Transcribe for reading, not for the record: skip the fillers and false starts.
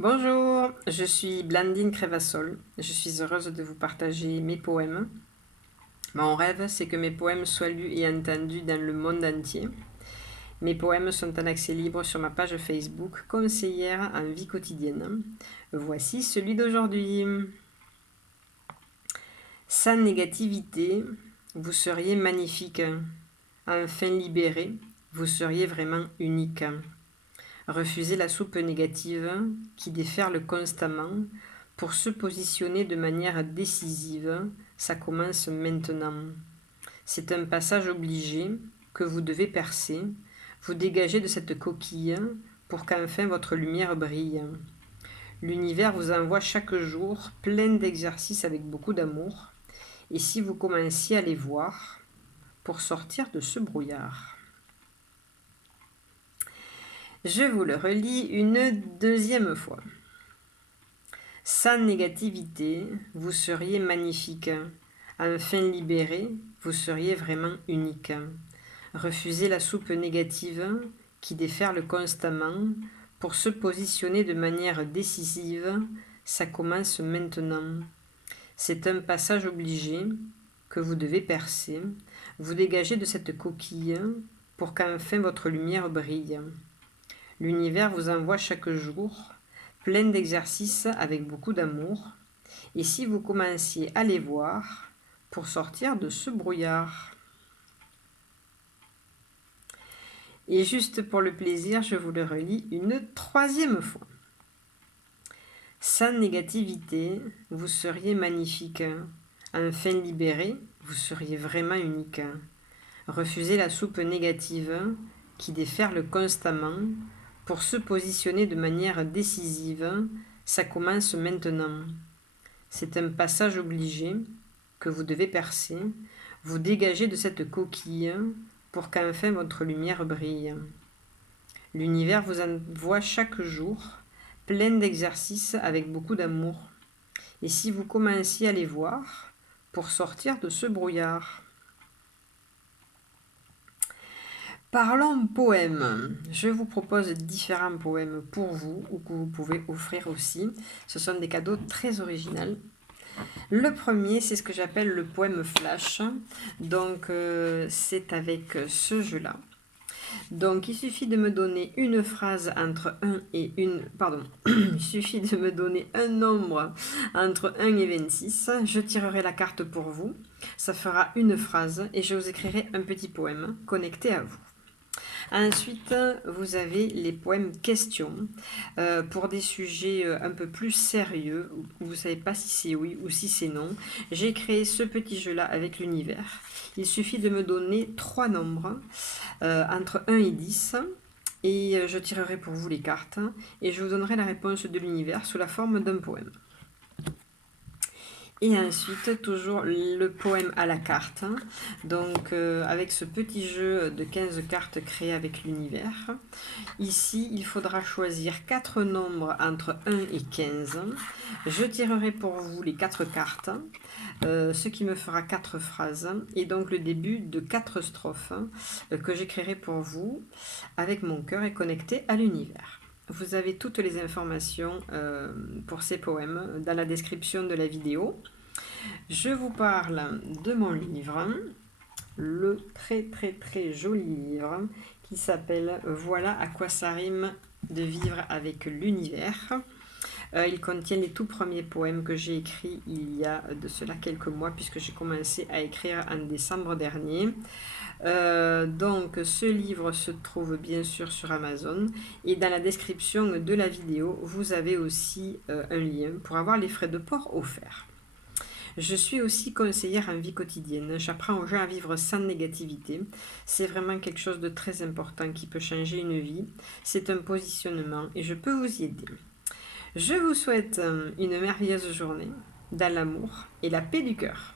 Bonjour, je suis Blandine Crévassol. Je suis heureuse de vous partager mes poèmes. Mon rêve, c'est que mes poèmes soient lus et entendus dans le monde entier. Mes poèmes sont en accès libre sur ma page Facebook, conseillère en vie quotidienne. Voici celui d'aujourd'hui. Sans négativité, vous seriez magnifique. Enfin libéré, vous seriez vraiment unique. Refusez la soupe négative qui déferle constamment pour se positionner de manière décisive. Ça commence maintenant. C'est un passage obligé que vous devez percer. Vous dégagez de cette coquille pour qu'enfin votre lumière brille. L'univers vous envoie chaque jour plein d'exercices avec beaucoup d'amour. Et si vous commenciez à les voir pour sortir de ce brouillard. Je vous le relis une deuxième fois. Sans négativité, vous seriez magnifique. Enfin libéré, vous seriez vraiment unique. Refusez la soupe négative qui déferle constamment pour se positionner de manière décisive. Ça commence maintenant. C'est un passage obligé que vous devez percer. Vous dégagez de cette coquille pour qu'enfin votre lumière brille. L'univers vous envoie chaque jour plein d'exercices avec beaucoup d'amour. Et si vous commenciez à les voir pour sortir de ce brouillard. Et juste pour le plaisir, je vous le relis une troisième fois. Sans négativité, vous seriez magnifique. Enfin libéré, vous seriez vraiment unique. Refusez la soupe négative qui déferle constamment pour se positionner de manière décisive. Ça commence maintenant. C'est un passage obligé que vous devez percer. Vous dégagez de cette coquille pour qu'enfin votre lumière brille. L'univers vous envoie chaque jour plein d'exercices avec beaucoup d'amour. Et si vous commenciez à les voir pour sortir de ce brouillard. Parlons poèmes. Je vous propose différents poèmes pour vous ou que vous pouvez offrir aussi. Ce sont des cadeaux très originaux. Le premier, c'est ce que j'appelle le poème flash. Donc, c'est avec ce jeu-là. Donc, il suffit de me donner une phrase entre 1 et une... Pardon. Il suffit de me donner un nombre entre 1 et 26. Je tirerai la carte pour vous. Ça fera une phrase et je vous écrirai un petit poème connecté à vous. Ensuite, vous avez les poèmes questions pour des sujets un peu plus sérieux où vous ne savez pas si c'est oui ou si c'est non. J'ai créé ce petit jeu-là avec l'univers. Il suffit de me donner 3 nombres entre 1 et 10 et je tirerai pour vous les cartes et je vous donnerai la réponse de l'univers sous la forme d'un poème. Et ensuite, toujours le poème à la carte. Donc, avec ce petit jeu de 15 cartes créé avec l'univers. Ici, il faudra choisir 4 nombres entre 1 et 15. Je tirerai pour vous les 4 cartes, ce qui me fera 4 phrases. Et donc, le début de 4 strophes que j'écrirai pour vous avec mon cœur et connecté à l'univers. Vous avez toutes les informations pour ces poèmes dans la description de la vidéo. Je vous parle de mon livre, le très joli livre qui s'appelle « Voilà à quoi ça rime de vivre avec l'univers ». Il contient les tout premiers poèmes que j'ai écrits il y a de cela quelques mois puisque j'ai commencé à écrire en décembre dernier. Donc ce livre se trouve bien sûr sur Amazon et dans la description de la vidéo vous avez aussi un lien pour avoir les frais de port offerts. Je suis aussi conseillère en vie quotidienne. J'apprends aux gens à vivre sans négativité. C'est vraiment quelque chose de très important qui peut changer une vie. C'est un positionnement et je peux vous y aider. Je vous souhaite une merveilleuse journée dans l'amour et la paix du cœur.